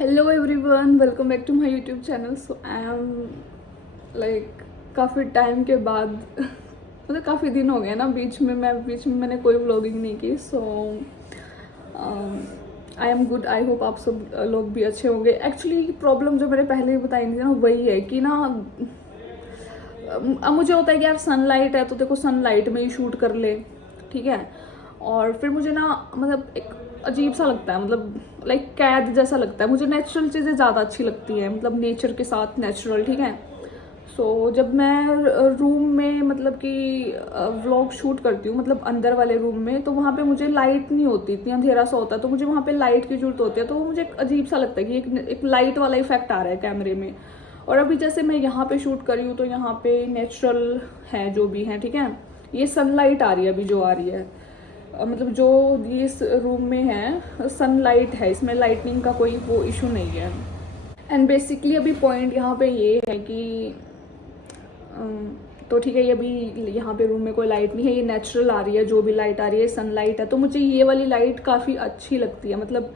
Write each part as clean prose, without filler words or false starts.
Hello everyone, welcome back to my YouTube channel. So I am like काफ़ी time के बाद मतलब काफ़ी दिन हो गए ना, बीच में मैंने कोई व्लॉगिंग नहीं की। So I am good. I hope आप सब लोग भी अच्छे होंगे। एक्चुअली प्रॉब्लम जो मैंने पहले ही बताई थी ना, वही है कि ना अब मुझे होता है कि यार सनलाइट है तो देखो सनलाइट में ही शूट कर ले, ठीक है। और फिर मुझे ना मतलब एक अजीब सा लगता है, मतलब लाइक कैद जैसा लगता है। मुझे नेचुरल चीज़ें ज़्यादा अच्छी लगती हैं, मतलब नेचर के साथ नेचुरल, ठीक है। सो जब मैं रूम में मतलब कि व्लॉग शूट करती हूँ, मतलब अंदर वाले रूम में, तो वहाँ पे मुझे लाइट नहीं होती, इतनी अंधेरा सा होता है, तो मुझे वहाँ पे लाइट की जरूरत होती है। तो मुझे एक अजीब सा लगता है कि एक लाइट वाला इफेक्ट आ रहा है कैमरे में। और अभी जैसे मैं यहाँ पे शूट कर रही हूँ तो यहाँ पे नेचुरल है जो भी है, ठीक है। ये सनलाइट आ रही है अभी जो आ रही है, मतलब जो ये इस रूम में है सनलाइट है, इसमें लाइटनिंग का कोई वो इशू नहीं है। एंड बेसिकली अभी पॉइंट यहाँ पे ये है कि तो ठीक है, ये अभी यहाँ पे रूम में कोई लाइट नहीं है, ये नेचुरल आ रही है, जो भी लाइट आ रही है सनलाइट है। तो मुझे ये वाली लाइट काफ़ी अच्छी लगती है। मतलब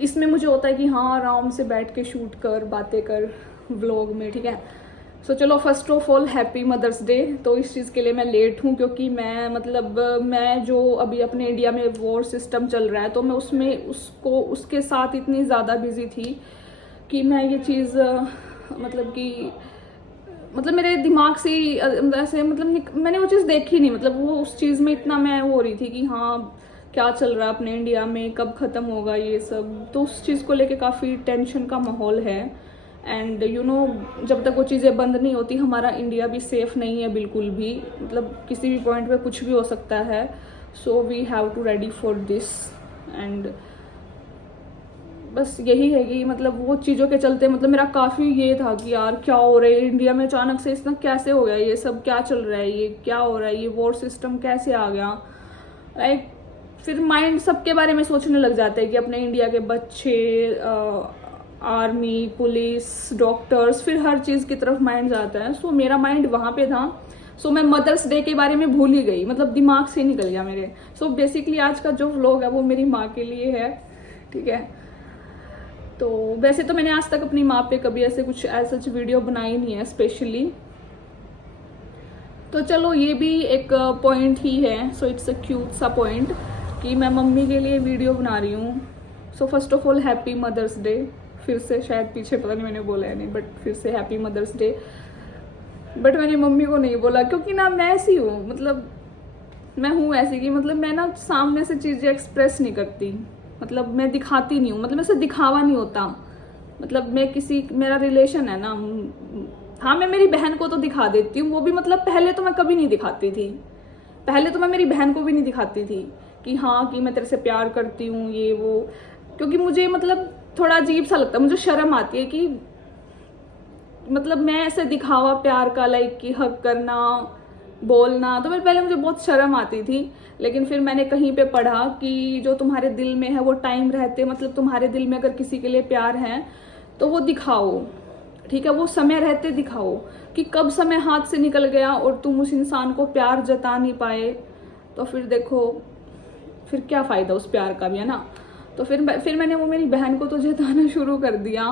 इसमें मुझे होता है कि हाँ आराम से बैठ के शूट कर, बातें कर व्लॉग में, ठीक है। सो चलो, first of all happy Mother's Day. तो इस चीज़ के लिए मैं लेट हूँ क्योंकि मैं मतलब मैं जो अभी अपने इंडिया में वॉर सिस्टम चल रहा है तो मैं उसमें उसके साथ इतनी ज़्यादा बिजी थी कि मैं ये चीज़ मतलब कि मतलब मेरे दिमाग से ही ऐसे मतलब मैंने वो चीज़ देखी नहीं। मतलब वो उस चीज़ में इतना मैं हो रही थी कि हाँ क्या चल रहा है अपने इंडिया में, कब ख़त्म होगा ये सब। तो उस चीज़ को लेके काफ़ी टेंशन का माहौल है। एंड यू नो, जब तक वो चीज़ें बंद नहीं होती हमारा इंडिया भी सेफ नहीं है बिल्कुल भी। मतलब किसी भी पॉइंट पे कुछ भी हो सकता है। So we have to ready for this. And बस यही है कि मतलब वो चीज़ों के चलते मतलब मेरा काफ़ी ये था कि यार क्या हो रहा है इंडिया में, अचानक से इतना कैसे हो गया, ये सब क्या चल रहा है, ये क्या हो रहा है, ये वॉर सिस्टम कैसे आ गया। लाइक फिर माइंड सबके बारे में सोचने लग जाता है कि अपने इंडिया के बच्चे, आर्मी, पुलिस, डॉक्टर्स, फिर हर चीज़ की तरफ माइंड जाता है। सो मेरा माइंड वहाँ पे था। सो मैं मदर्स डे के बारे में भूल ही गई, मतलब दिमाग से निकल गया मेरे। सो बेसिकली आज का जो व्लॉग है वो मेरी माँ के लिए है, ठीक है। तो वैसे तो मैंने आज तक अपनी माँ पे कभी ऐसे कुछ सच वीडियो बनाई नहीं है स्पेशली। तो चलो ये भी एक पॉइंट ही है। सो इट्स अ क्यूट सा पॉइंट कि मैं मम्मी के लिए वीडियो बना रही हूँ। So first of all happy Mother's Day. फिर से शायद पीछे पता नहीं मैंने बोला है नहीं, बट फिर से हैप्पी मदर्स डे। बट मैंने मम्मी को नहीं बोला क्योंकि ना मैं ऐसी हूँ, मतलब मैं हूँ ऐसी कि मतलब मैं ना सामने से चीज़ें एक्सप्रेस नहीं करती। मतलब मैं दिखाती नहीं हूँ, मतलब मेरे से दिखावा नहीं होता। मतलब मैं किसी मेरा रिलेशन है ना, हाँ मैं मेरी बहन को तो दिखा देती हूँ, वो भी मतलब पहले तो मैं कभी नहीं दिखाती थी। पहले तो मैं मेरी बहन को भी नहीं दिखाती थी कि हाँ कि मैं तेरे से प्यार करती हूँ ये वो, क्योंकि मुझे मतलब थोड़ा अजीब सा लगता है, मुझे शर्म आती है कि मतलब मैं ऐसे दिखावा प्यार का लाइक कि हक करना, बोलना, तो मैं पहले मुझे बहुत शर्म आती थी। लेकिन फिर मैंने कहीं पे पढ़ा कि जो तुम्हारे दिल में है वो टाइम रहते, मतलब तुम्हारे दिल में अगर किसी के लिए प्यार है तो वो दिखाओ, ठीक है। वो समय रहते दिखाओ। कि कब समय हाथ से निकल गया और तुम उस इंसान को प्यार जता नहीं पाए तो फिर देखो फिर क्या फ़ायदा उस प्यार का भी, है ना। तो फिर मैंने वो मेरी बहन को तो जताना शुरू कर दिया।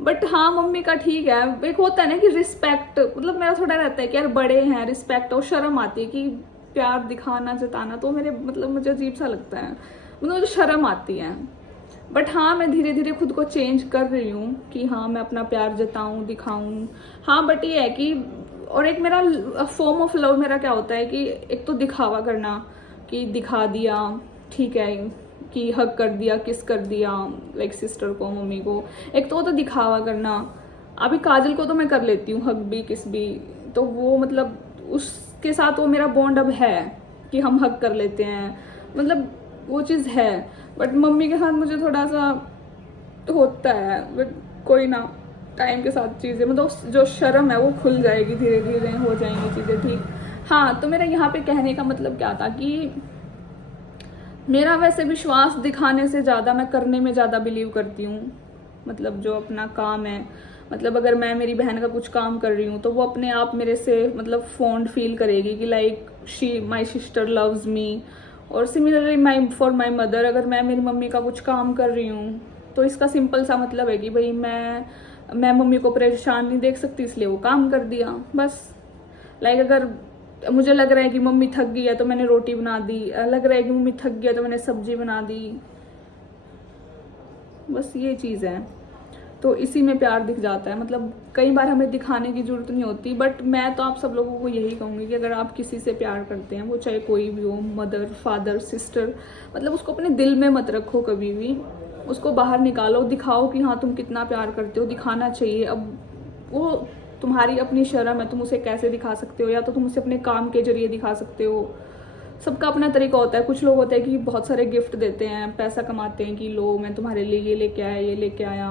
बट हाँ मम्मी का ठीक है। एक होता है ना कि रिस्पेक्ट, मतलब मेरा थोड़ा रहता है कि यार बड़े हैं, रिस्पेक्ट, और शर्म आती है कि प्यार दिखाना जताना, तो मेरे मतलब मुझे अजीब सा लगता है, मतलब मुझे शर्म आती है। बट हाँ मैं धीरे धीरे खुद को चेंज कर रही हूँ कि हाँ मैं अपना प्यार जताऊँ, दिखाऊँ। हाँ बट ये है कि और एक मेरा फॉर्म ऑफ लव मेरा क्या होता है कि एक तो दिखावा करना, कि दिखा दिया, ठीक है, कि हक कर दिया, किस कर दिया लाइक सिस्टर को, मम्मी को। एक तो वो तो दिखावा करना। अभी काजल को तो मैं कर लेती हूँ हक भी, किस भी, तो वो मतलब उसके साथ वो मेरा बॉन्ड अब है कि हम हक कर लेते हैं, मतलब वो चीज़ है। बट मम्मी के साथ मुझे थोड़ा सा होता है, बट कोई ना, टाइम के साथ चीज़ें मतलब जो शर्म है वो खुल जाएगी, धीरे धीरे हो जाएंगी चीज़ें ठीक। हाँ तो मेरा यहाँ पे कहने का मतलब क्या था कि मेरा वैसे विश्वास दिखाने से ज़्यादा मैं करने में ज़्यादा बिलीव करती हूँ। मतलब जो अपना काम है, मतलब अगर मैं मेरी बहन का कुछ काम कर रही हूँ तो वो अपने आप मेरे से मतलब फॉन्ड फील करेगी कि like she my sister loves me. और similarly my for my mother, अगर मैं मेरी मम्मी का कुछ काम कर रही हूँ तो इसका सिंपल सा मतलब है कि भाई मैं मम्मी को परेशान नहीं देख सकती, इसलिए वो काम कर दिया बस। लाइक अगर मुझे लग रहा है कि मम्मी थक गई है तो मैंने रोटी बना दी, लग रहा है कि मम्मी थक गया तो मैंने सब्जी बना दी, बस ये चीज़ है। तो इसी में प्यार दिख जाता है। मतलब कई बार हमें दिखाने की जरूरत नहीं होती, बट मैं तो आप सब लोगों को यही कहूँगी कि अगर आप किसी से प्यार करते हैं, वो चाहे कोई भी हो, मदर, फादर, सिस्टर, मतलब उसको अपने दिल में मत रखो कभी भी, उसको बाहर निकालो, दिखाओ कि हाँ तुम कितना प्यार करते हो, दिखाना चाहिए। अब वो तुम्हारी अपनी शर्म है, तुम उसे कैसे दिखा सकते हो, या तो तुम उसे अपने काम के जरिए दिखा सकते हो। सबका अपना तरीका होता है। कुछ लोग होते हैं कि बहुत सारे गिफ्ट देते हैं, पैसा कमाते हैं कि लो मैं तुम्हारे लिए ये लेके आया, ये लेके आया,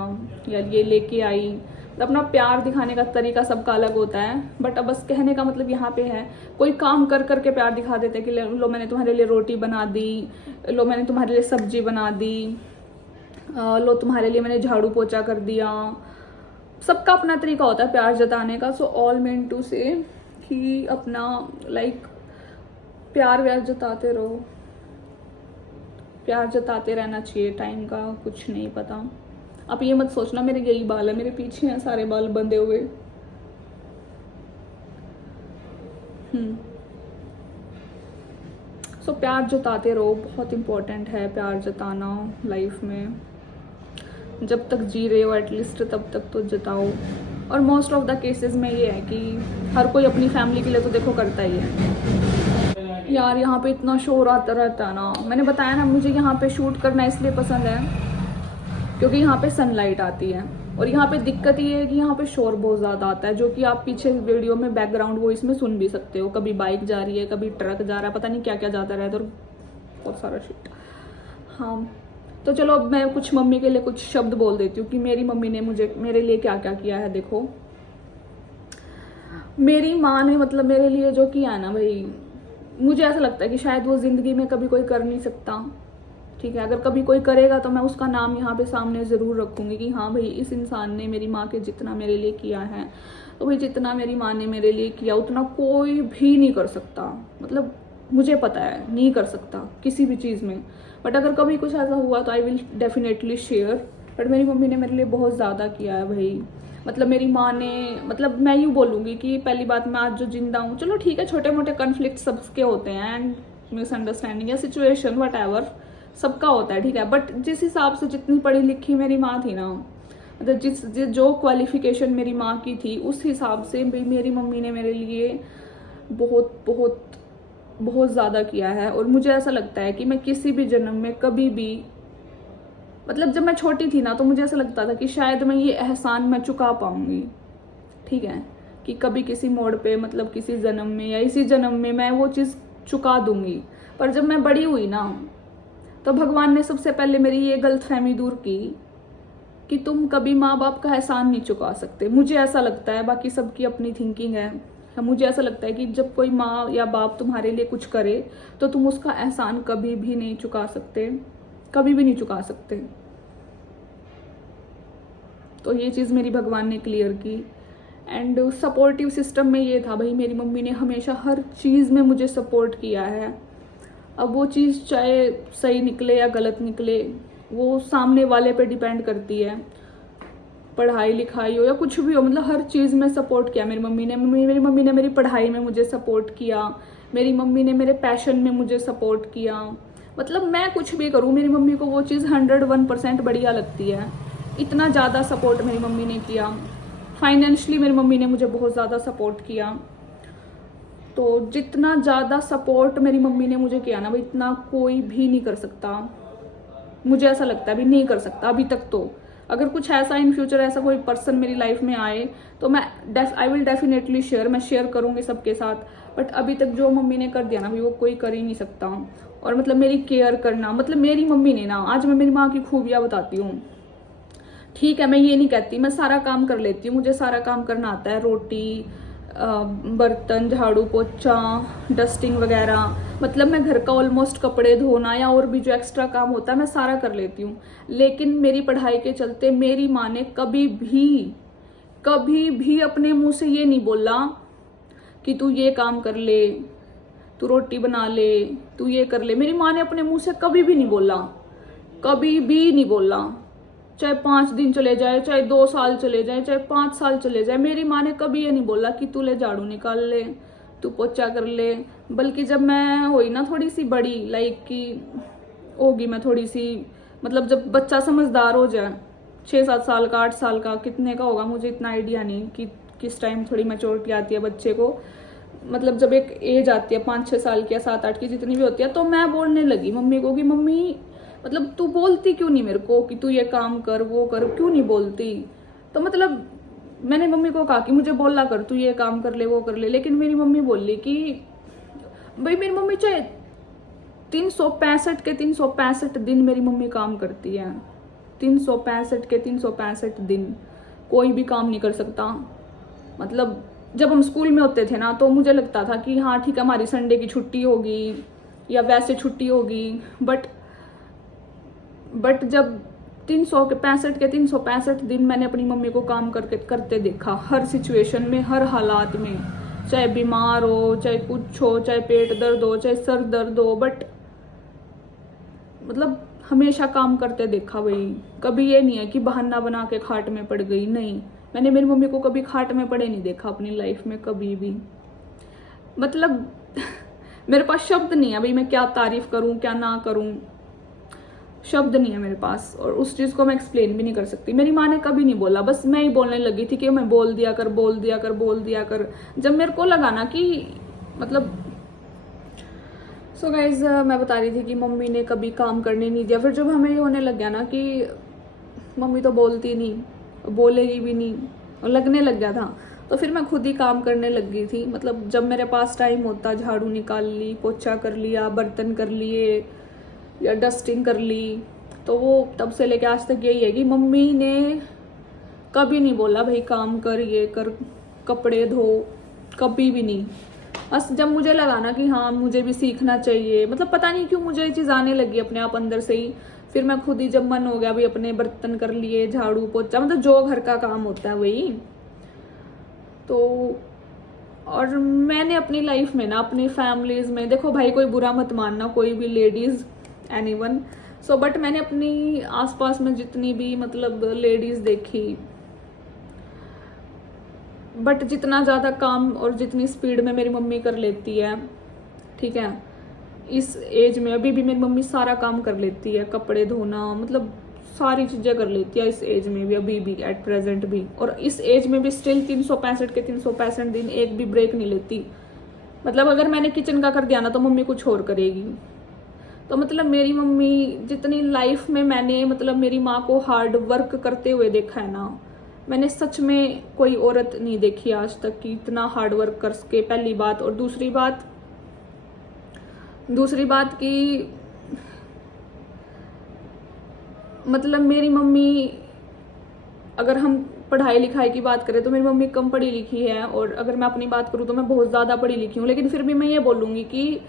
या ये लेके आई। तो अपना प्यार दिखाने का तरीका सबका अलग होता है। बट अब बस कहने का मतलब यहाँ पे है, कोई काम कर करके प्यार दिखा देते हैं कि लो मैंने तुम्हारे लिए रोटी बना दी, लो मैंने तुम्हारे लिए सब्जी बना दी, लो तुम्हारे लिए मैंने झाड़ू पोछा कर दिया। सबका अपना तरीका होता है प्यार जताने का। सो ऑल मेन टू से कि अपना लाइक प्यार व्यार जताते रहो, प्यार जताते रहना चाहिए। टाइम का कुछ नहीं पता। आप ये मत सोचना मेरे यही बाल है, मेरे पीछे हैं सारे बाल बंधे हुए। सो प्यार जताते रहो, बहुत इम्पोर्टेंट है प्यार जताना लाइफ में। जब तक जी रहे हो एटलीस्ट तब तक तो जताओ। और मोस्ट ऑफ द केसेस में ये है कि हर कोई अपनी फैमिली के लिए तो देखो करता ही है। यार यहाँ पे इतना शोर आता रहता है ना, मैंने बताया ना मुझे यहाँ पे शूट करना इसलिए पसंद है क्योंकि यहाँ पे सनलाइट आती है। और यहाँ पे दिक्कत ये है कि यहाँ पे शोर बहुत ज़्यादा आता है, जो कि आप पीछे वीडियो में बैकग्राउंड वॉइस में सुन भी सकते हो। कभी बाइक जा रही है, कभी ट्रक जा रहा है, पता नहीं क्या क्या जाता रहता है, और बहुत सारा शिट। हाँ तो चलो अब मैं कुछ मम्मी के लिए कुछ शब्द बोल देती हूँ कि मेरी मम्मी ने मेरे लिए क्या क्या किया है। देखो मेरी माँ ने मतलब मेरे लिए जो किया है ना भाई, मुझे ऐसा लगता है कि शायद वो ज़िंदगी में कभी कोई कर नहीं सकता। ठीक है, अगर कभी कोई करेगा तो मैं उसका नाम यहाँ पे सामने ज़रूर रखूँगी कि हाँ भाई इस इंसान ने मेरी माँ के जितना मेरे लिए किया है, तो भाई जितना मेरी माँ ने मेरे लिए किया उतना कोई भी नहीं कर सकता। मतलब मुझे पता है नहीं कर सकता किसी भी चीज़ में, बट अगर कभी कुछ ऐसा हुआ तो I will definitely share. But मेरी मम्मी ने मेरे लिए बहुत ज़्यादा किया है भाई। मतलब मेरी माँ ने, मतलब मैं यूँ बोलूँगी कि पहली बात मैं आज जो जिंदा हूँ, चलो ठीक है छोटे मोटे कन्फ्लिक्ट सबके होते हैं एंड मिसअंडरस्टैंडिंग या सिचुएशन वट एवर सबका होता है, ठीक है। बट जिस हिसाब से जितनी पढ़ी लिखी मेरी माँ थी ना, मतलब जो क्वालिफिकेशन मेरी माँ की थी उस हिसाब से मेरी मम्मी ने मेरे लिए बहुत बहुत बहुत ज़्यादा किया है। और मुझे ऐसा लगता है कि मैं किसी भी जन्म में कभी भी, मतलब जब मैं छोटी थी ना तो मुझे ऐसा लगता था कि शायद मैं ये एहसान मैं चुका पाऊंगी, ठीक है, कि कभी किसी मोड़ पे मतलब किसी जन्म में या इसी जन्म में मैं वो चीज़ चुका दूंगी। पर जब मैं बड़ी हुई ना तो भगवान ने सबसे पहले मेरी ये गलतफहमी दूर की कि तुम कभी माँ बाप का एहसान नहीं चुका सकते। मुझे ऐसा लगता है, बाकी सबकी अपनी थिंकिंग है, मुझे ऐसा लगता है कि जब कोई माँ या बाप तुम्हारे लिए कुछ करे तो तुम उसका एहसान कभी भी नहीं चुका सकते, कभी भी नहीं चुका सकते। तो ये चीज़ मेरी भगवान ने क्लियर की। एंड सपोर्टिव सिस्टम में ये था भाई, मेरी मम्मी ने हमेशा हर चीज़ में मुझे सपोर्ट किया है। अब वो चीज़ चाहे सही निकले या गलत निकले वो सामने वाले पे डिपेंड करती है, पढ़ाई लिखाई हो या कुछ भी हो, मतलब हर चीज़ में सपोर्ट किया मेरी मम्मी ने। मेरी मम्मी ने मेरी पढ़ाई में मुझे सपोर्ट किया, मेरी मम्मी ने मेरे पैशन में मुझे सपोर्ट किया। मतलब मैं कुछ भी करूँ मेरी मम्मी को वो चीज़ 101% बढ़िया लगती है। इतना ज़्यादा सपोर्ट मेरी मम्मी ने किया। फाइनेंशियली मेरी मम्मी ने मुझे बहुत ज़्यादा सपोर्ट किया। तो जितना ज़्यादा सपोर्ट मेरी मम्मी ने मुझे किया ना भाई, इतना कोई भी नहीं कर सकता। मुझे ऐसा लगता है अभी नहीं कर सकता अभी तक। तो अगर कुछ ऐसा इन फ्यूचर ऐसा कोई पर्सन मेरी लाइफ में आए तो मैं आई विल डेफिनेटली शेयर, मैं शेयर करूँगी सबके साथ। बट अभी तक जो मम्मी ने कर दिया ना भाई वो कोई कर ही नहीं सकता। और मतलब मेरी केयर करना, मतलब मेरी मम्मी ने ना, आज मैं मेरी माँ की खूबियाँ बताती हूँ, ठीक है, मैं ये नहीं कहती मैं सारा काम कर लेती हूँ, मुझे सारा काम करना आता है, रोटी, बर्तन, झाड़ू पोछा, डस्टिंग वगैरह, मतलब मैं घर का ऑलमोस्ट कपड़े धोना या और भी जो एक्स्ट्रा काम होता है मैं सारा कर लेती हूँ। लेकिन मेरी पढ़ाई के चलते मेरी माँ ने कभी भी अपने मुंह से ये नहीं बोला कि तू ये काम कर ले, तू रोटी बना ले, तू ये कर ले। मेरी माँ ने अपने मुंह से कभी भी नहीं बोला, कभी भी नहीं बोला। चाहे 5 दिन चले जाए, चाहे 2 साल चले जाए, चाहे 5 साल चले जाए, मेरी माँ ने कभी ये नहीं बोला कि तू ले झाड़ू निकाल ले, तू पोछा कर ले। बल्कि जब मैं हुई ना थोड़ी सी बड़ी, लाइक कि होगी मैं थोड़ी सी, मतलब जब बच्चा समझदार हो जाए, 6-7 साल का, 8 साल का, कितने का होगा मुझे इतना आइडिया नहीं कि किस टाइम थोड़ी मैच्योरिटी आती है बच्चे को, मतलब जब एक एज आती है 5-6 साल की या 7-8 की, जितनी भी होती है, तो मैं बोलने लगी मम्मी को कि मम्मी मतलब तू बोलती क्यों नहीं मेरे को कि तू ये काम कर, वो कर, क्यों नहीं बोलती। तो मतलब मैंने मम्मी को कहा कि मुझे बोला कर, तू ये काम कर ले, वो कर ले। लेकिन मेरी मम्मी बोली कि भाई मेरी मम्मी चाहे 365 के 365 दिन मेरी मम्मी काम करती है, 365 के 365 दिन कोई भी काम नहीं कर सकता। मतलब जब हम स्कूल में होते थे ना, तो मुझे लगता था कि हाँ ठीक है हमारी संडे की छुट्टी होगी या वैसे छुट्टी होगी, बट जब 365 के 365 दिन मैंने अपनी मम्मी को काम करते देखा, हर सिचुएशन में, हर हालात में, चाहे बीमार हो, चाहे कुछ हो, चाहे पेट दर्द हो, चाहे सर दर्द हो, बट मतलब हमेशा काम करते देखा भाई। कभी ये नहीं है कि बहाना बना के खाट में पड़ गई, नहीं, मैंने मेरी मम्मी को कभी खाट में पड़े नहीं देखा अपनी लाइफ में कभी भी। मतलब मेरे पास शब्द नहीं है भाई, मैं क्या तारीफ करूं क्या ना करूं, शब्द नहीं है मेरे पास, और उस चीज को मैं एक्सप्लेन भी नहीं कर सकती। मेरी माँ ने कभी नहीं बोला, बस मैं ही बोलने लगी थी कि मैं बोल दिया कर, बोल दिया कर, बोल दिया कर, जब मेरे को लगा ना कि मतलब। सो गाइज मैं बता रही थी कि मम्मी ने कभी काम करने नहीं दिया। फिर जब हमें ये होने लग गया ना कि मम्मी तो बोलती नहीं, बोलेगी भी नहीं, और लगने लग गया था, तो फिर मैं खुद ही काम करने लग गई थी। मतलब जब मेरे पास टाइम होता, झाड़ू निकाल ली, पोछा कर लिया, बर्तन कर लिए या डस्टिंग कर ली, तो वो तब से लेके आज तक यही है कि मम्मी ने कभी नहीं बोला भाई काम कर, ये कर, कपड़े धो, कभी भी नहीं। बस जब मुझे लगा ना कि हाँ मुझे भी सीखना चाहिए, मतलब पता नहीं क्यों मुझे ये चीज़ आने लगी अपने आप अंदर से ही, फिर मैं खुद ही जब मन हो गया भाई अपने बर्तन कर लिए, झाड़ू पोछा, मतलब जो घर का काम होता है वही। तो और मैंने अपनी लाइफ में ना, अपनी फैमिलीज में, देखो भाई कोई बुरा मत मानना, कोई भी लेडीज, एनीवन, सो बट मैंने अपनी आसपास में जितनी भी मतलब लेडीज देखी, बट जितना ज़्यादा काम और जितनी स्पीड में मेरी मम्मी कर लेती है, ठीक है, इस एज में अभी भी मेरी मम्मी सारा काम कर लेती है, कपड़े धोना, मतलब सारी चीज़ें कर लेती है इस एज में भी, अभी भी, एट प्रेजेंट भी, और इस एज में भी स्टिल 365 के 365 दिन एक भी ब्रेक नहीं लेती। मतलब अगर मैंने किचन का कर दिया ना, तो मम्मी कुछ और करेगी। तो मतलब मेरी मम्मी जितनी लाइफ में मैंने मतलब मेरी माँ को हार्ड वर्क करते हुए देखा है ना, मैंने सच में कोई औरत नहीं देखी आज तक कि इतना हार्ड वर्क कर सके, पहली बात। और दूसरी बात कि मतलब मेरी मम्मी, अगर हम पढ़ाई लिखाई की बात करें तो मेरी मम्मी कम पढ़ी लिखी है, और अगर मैं अपनी बात करूँ तो मैं बहुत ज़्यादा पढ़ी लिखी हूँ। लेकिन फिर भी मैं ये बोलूँगी कि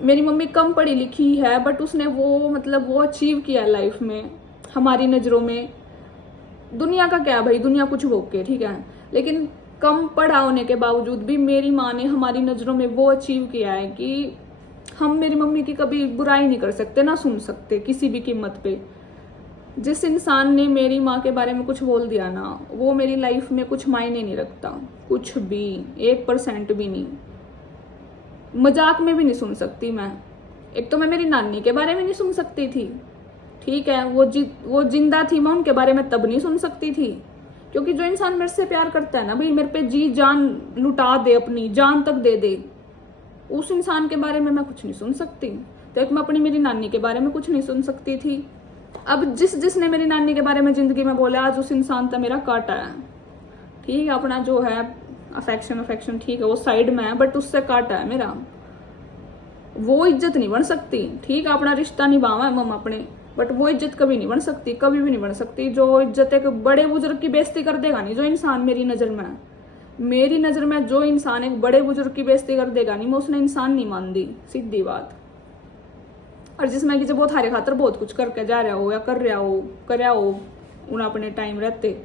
मेरी मम्मी कम पढ़ी लिखी है, बट उसने वो मतलब वो अचीव किया लाइफ में हमारी नज़रों में। दुनिया का क्या भाई, दुनिया कुछ भोग, ठीक है, लेकिन कम पढ़ा होने के बावजूद भी मेरी माँ ने हमारी नज़रों में वो अचीव किया है कि हम मेरी मम्मी की कभी बुराई नहीं कर सकते, ना सुन सकते किसी भी कीमत पे। जिस इंसान ने मेरी माँ के बारे में कुछ बोल दिया ना, वो मेरी लाइफ में कुछ मायने नहीं रखता, कुछ भी, 1% भी नहीं, मजाक में भी नहीं सुन सकती मैं। एक तो मैं मेरी नानी के बारे में नहीं सुन सकती थी, ठीक है, वो जिंदा थी, मैं उनके बारे में तब नहीं सुन सकती थी, क्योंकि जो इंसान मेरे से प्यार करता है ना भाई, मेरे पे जी जान लुटा दे, अपनी जान तक दे दे, उस इंसान के बारे में मैं कुछ नहीं सुन सकती। तो एक मैं अपनी मेरी नानी के बारे में कुछ नहीं सुन सकती थी। अब जिसने मेरी नानी के बारे में जिंदगी में बोला, आज उस इंसान तक मेरा काटा है, ठीक है, अपना जो है अफेक्शन ठीक है वो साइड में है, बट उससे काटा है मेरा, वो इज्जत नहीं बन सकती। ठीक है, अपना रिश्ता निभावा है मम अपने, बट वो इज्जत कभी नहीं बन सकती, कभी भी नहीं बन सकती। जो इज्जत एक बड़े बुजुर्ग की बेइज्जती कर देगा नहीं, जो इंसान मेरी नज़र में जो इंसान एक बड़े बुजुर्ग की बेइज्जती कर देगा नहीं, मैं उसने इंसान नहीं मान दी, सीधी बात। और जिसमें कि जब बहुत हारे खातर बहुत कुछ करके जा रहा हो या कर रहा हो उन अपने टाइम रहते।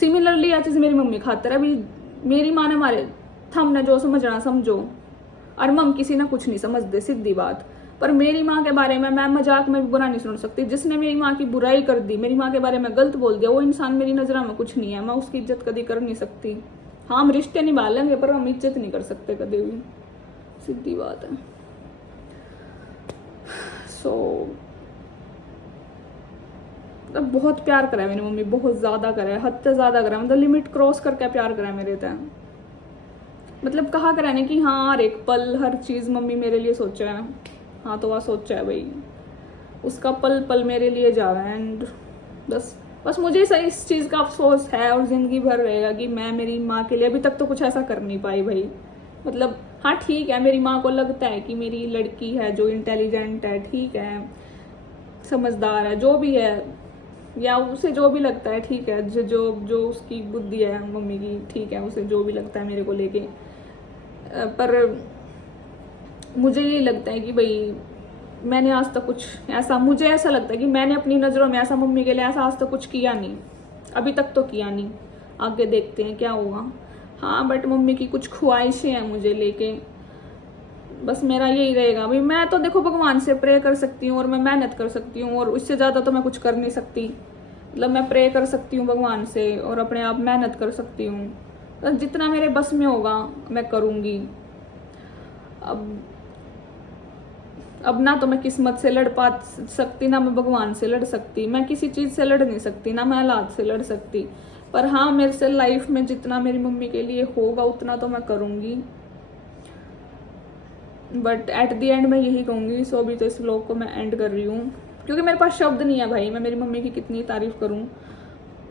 सिमिलरली यह चीज़ मेरी मम्मी खातर अभी मेरी माँ ने मारे थम ने जो समझना समझो, और मम किसी ना कुछ नहीं समझते, सीधी बात। पर मेरी माँ के बारे में मैं मजाक में भी बुरा नहीं सुन सकती। जिसने मेरी माँ की बुराई कर दी, मेरी माँ के बारे में गलत बोल दिया, वो इंसान मेरी नजरों में कुछ नहीं है, मैं उसकी इज्जत कभी कर नहीं सकती। हाँ, हम रिश्ते निभा लेंगे पर हम इज्जत नहीं कर सकते कभी भी, सीधी बात है। मतलब बहुत प्यार करा है मेरी मम्मी, बहुत ज्यादा करा है, हद से ज्यादा करा है, मतलब लिमिट क्रॉस करके प्यार करा है मेरे तय। मतलब कहा करा नहीं कि हाँ हर एक पल हर चीज मम्मी मेरे लिए सोचा है। हाँ तो वह सोचा है भाई, उसका पल पल मेरे लिए जा रहा है। एंड बस मुझे इस चीज का अफसोस है और जिंदगी भर रहेगा कि मैं मेरी माँ के लिए अभी तक तो कुछ ऐसा कर नहीं पाई भाई। मतलब हाँ ठीक है, मेरी माँ को लगता है कि मेरी लड़की है जो इंटेलिजेंट है, ठीक है, समझदार है, जो भी है, या उसे जो भी लगता है ठीक है, जो उसकी बुद्धि है मम्मी की, ठीक है, उसे जो भी लगता है मेरे को लेके। पर मुझे ये लगता है कि भाई मैंने आज तक कुछ ऐसा, मुझे ऐसा लगता है कि मैंने अपनी नज़रों में ऐसा मम्मी के लिए ऐसा आज तक कुछ किया नहीं, अभी तक तो किया नहीं, आगे देखते हैं क्या होगा। हाँ बट मम्मी की कुछ ख्वाहिशें हैं मुझे लेके, बस मेरा यही रहेगा भाई। मैं तो देखो भगवान से प्रे कर सकती हूँ और मैं मेहनत कर सकती हूँ, और उससे ज़्यादा तो मैं कुछ कर नहीं सकती। मतलब मैं प्रे कर सकती हूँ भगवान से और अपने आप मेहनत कर सकती हूँ, तो जितना मेरे बस में होगा मैं करूँगी। अब ना तो मैं किस्मत से लड़ पा सकती, ना मैं भगवान से लड़ सकती, मैं किसी चीज़ से लड़ नहीं सकती, ना मैं हालात से लड़ सकती। पर हाँ मेरे से लाइफ में जितना मेरी मम्मी के लिए होगा उतना तो मैं करूँगी। बट एट द एंड मैं यही कहूँगी। सो अभी तो इस व्लॉग को मैं एंड कर रही हूँ क्योंकि मेरे पास शब्द नहीं है भाई, मैं मेरी मम्मी की कितनी तारीफ करूँ।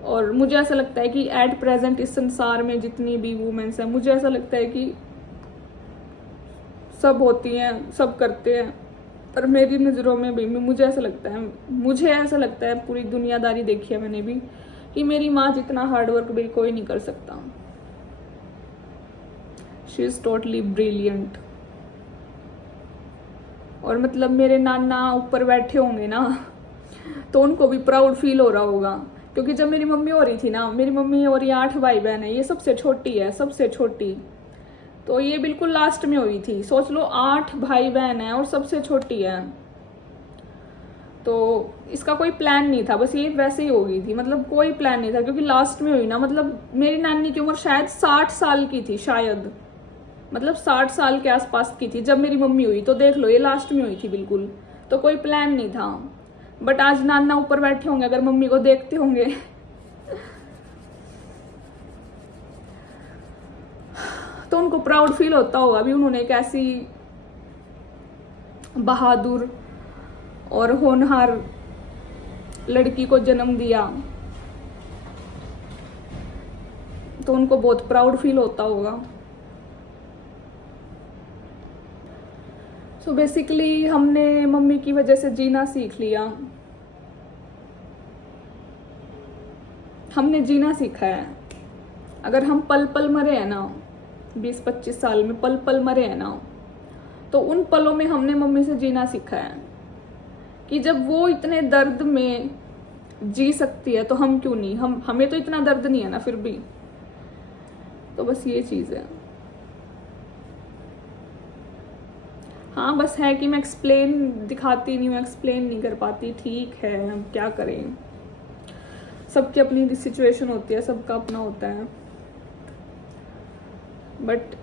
और मुझे ऐसा लगता है कि एट प्रेजेंट इस संसार में जितनी भी वुमेन्स हैं, मुझे ऐसा लगता है कि सब होती हैं, सब करते हैं, पर मेरी नज़रों में भी मुझे ऐसा लगता है पूरी दुनियादारी देखी है मैंने भी, कि मेरी माँ जितना हार्डवर्क भी कोई नहीं कर सकता। She is totally brilliant. और मतलब मेरे नाना ऊपर बैठे होंगे ना तो उनको भी प्राउड फील हो रहा होगा, क्योंकि जब मेरी मम्मी हो रही थी ना, मेरी मम्मी और ये 8 भाई बहन है, ये सबसे छोटी है, सबसे छोटी, तो ये बिल्कुल लास्ट में हुई थी। सोच लो 8 भाई बहन है और सबसे छोटी है, तो इसका कोई प्लान नहीं था, बस ये वैसे ही हो गई थी। मतलब कोई प्लान नहीं था क्योंकि लास्ट में हुई ना। मतलब मेरी नानी की उम्र शायद 60 साल की थी, शायद, मतलब 60 साल के आसपास की थी जब मेरी मम्मी हुई, तो देख लो ये लास्ट में हुई थी बिल्कुल, तो कोई प्लान नहीं था। बट आज नाना ऊपर बैठे होंगे, अगर मम्मी को देखते होंगे तो उनको प्राउड फील होता होगा अभी उन्होंने एक ऐसी बहादुर और होनहार लड़की को जन्म दिया, तो उनको बहुत प्राउड फील होता होगा। सो बेसिकली हमने मम्मी की वजह से जीना सीख लिया, हमने जीना सीखा है। अगर हम पल पल मरे हैं ना, 20-25 साल में पल पल मरे हैं ना, तो उन पलों में हमने मम्मी से जीना सीखा है कि जब वो इतने दर्द में जी सकती है तो हम क्यों नहीं, हमें तो इतना दर्द नहीं है ना फिर भी। तो बस ये चीज़ है। हाँ बस है कि मैं एक्सप्लेन दिखाती नहीं हूँ, एक्सप्लेन नहीं कर पाती, ठीक है, हम क्या करें, सबकी अपनी सिचुएशन होती है, सबका अपना होता है। बट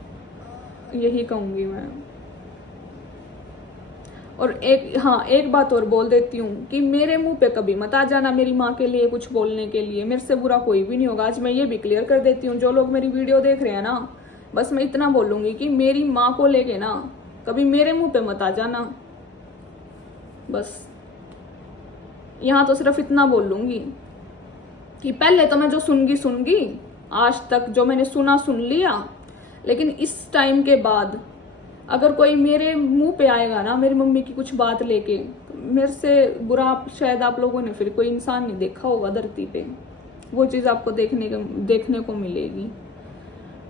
यही कहूँगी मैं। और एक बात और बोल देती हूँ कि मेरे मुंह पे कभी मत आ जाना मेरी माँ के लिए कुछ बोलने के लिए, मेरे से बुरा कोई भी नहीं होगा। आज मैं ये भी क्लियर कर देती हूँ, जो लोग मेरी वीडियो देख रहे हैं ना, बस मैं इतना बोलूँगी कि मेरी माँ को लेके ना कभी मेरे मुंह पे मत आ जाना। बस यहाँ तो सिर्फ इतना बोल लूँगी कि पहले तो मैं जो सुनगी, आज तक जो मैंने सुन लिया, लेकिन इस टाइम के बाद अगर कोई मेरे मुंह पे आएगा ना मेरी मम्मी की कुछ बात लेके, तो मेरे से बुरा शायद आप लोगों ने फिर कोई इंसान नहीं देखा होगा धरती पे, वो चीज़ आपको देखने को मिलेगी,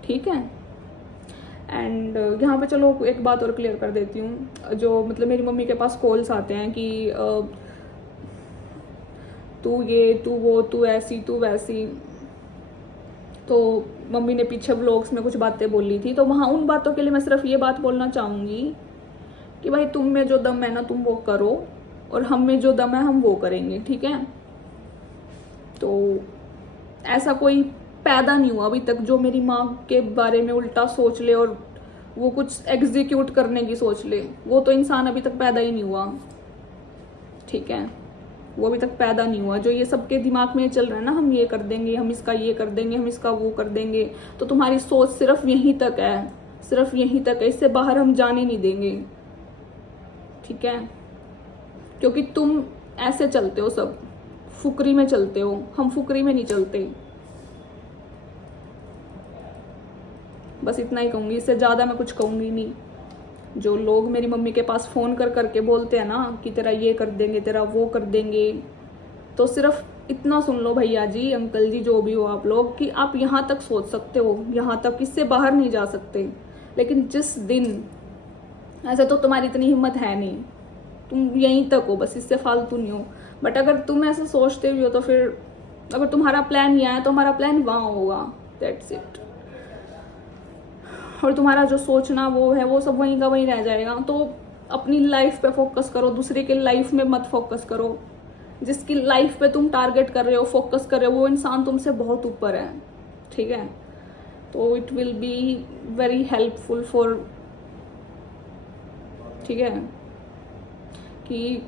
ठीक है। एंड यहाँ पे चलो एक बात और क्लियर कर देती हूँ। जो मतलब मेरी मम्मी के पास कॉल्स आते हैं कि तू ये, तू वो, तू ऐसी, तू वैसी, तो मम्मी ने पीछे व्लॉग्स में कुछ बातें बोली थी, तो वहाँ उन बातों के लिए मैं सिर्फ ये बात बोलना चाहूँगी कि भाई तुम में जो दम है ना तुम वो करो, और हम में जो दम है हम वो करेंगे, ठीक है। तो ऐसा कोई पैदा नहीं हुआ अभी तक जो मेरी माँ के बारे में उल्टा सोच ले और वो कुछ एग्जीक्यूट करने की सोच ले। वो तो इंसान अभी तक पैदा ही नहीं हुआ, ठीक है, वो अभी तक पैदा नहीं हुआ। जो ये सबके दिमाग में चल रहा है ना, हम ये कर देंगे, हम इसका ये कर देंगे, हम इसका वो कर देंगे, तो तुम्हारी सोच सिर्फ यहीं तक है, सिर्फ यहीं तक है, इससे बाहर हम जाने नहीं देंगे, ठीक है। क्योंकि तुम ऐसे चलते हो, सब फुकरी में चलते हो, हम फुकरी में नहीं चलते। बस इतना ही कहूंगी, इससे ज्यादा मैं कुछ कहूंगी नहीं। जो लोग मेरी मम्मी के पास फ़ोन कर करके बोलते हैं ना कि तेरा ये कर देंगे, तेरा वो कर देंगे, तो सिर्फ इतना सुन लो भैया जी, अंकल जी, जो भी हो आप लोग, कि आप यहाँ तक सोच सकते हो, यहाँ तक, इससे बाहर नहीं जा सकते। लेकिन जिस दिन, ऐसे तो तुम्हारी इतनी हिम्मत है नहीं, तुम यहीं तक हो, बस इससे फालतू नहीं हो। बट अगर तुम ऐसे सोचते भी हो तो फिर अगर तुम्हारा प्लान यहाँ है तो हमारा प्लान वहाँ होगा, दैट्स इट। और तुम्हारा जो सोचना वो है वो सब वहीं का वहीं रह जाएगा। तो अपनी लाइफ पे फोकस करो, दूसरे के लाइफ में मत फोकस करो। जिसकी लाइफ पे तुम टारगेट कर रहे हो, फोकस कर रहे हो, वो इंसान तुमसे बहुत ऊपर है, ठीक है। तो it will be very helpful for, ठीक है, कि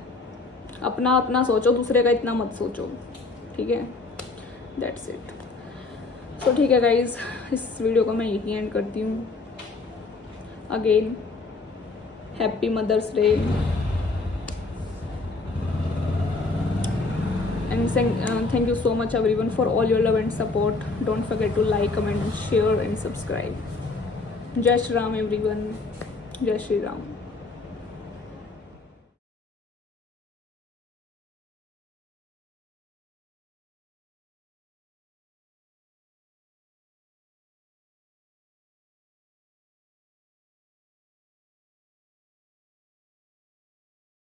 अपना अपना सोचो, दूसरे का इतना मत सोचो, ठीक है, दैट्स इट। तो ठीक है गाइज, इस वीडियो को मैं यहीं एंड करती हूँ। Again happy Mother's Day, and thank you so much everyone for all your love and support. Don't forget to like, comment and share and subscribe. Jai Shri Ram everyone. Jai Shri Ram.